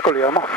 decolliamo.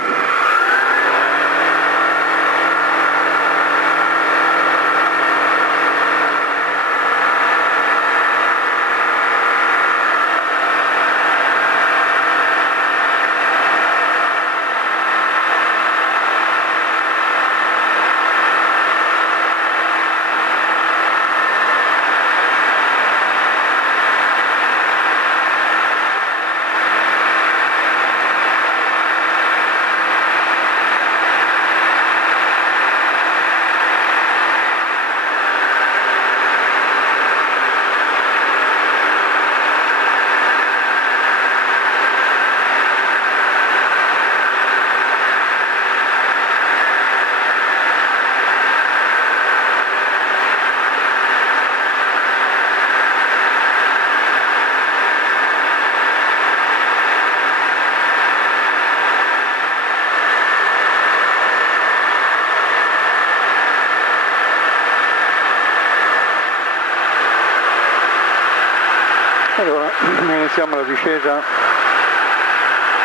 Allora, iniziamo la discesa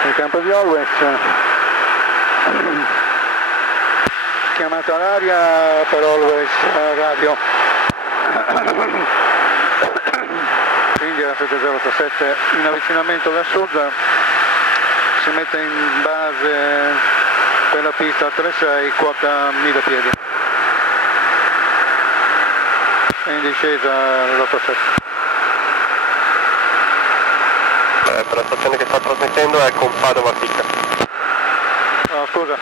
nel campo di Always, chiamata all'aria per Always radio, quindi alla 7087 in avvicinamento da sud, si mette in base per la pista 36, quota 1000 piedi, e in discesa l'87. Per la stazione che sta trasmettendo è con Padova Picca. No, scusa.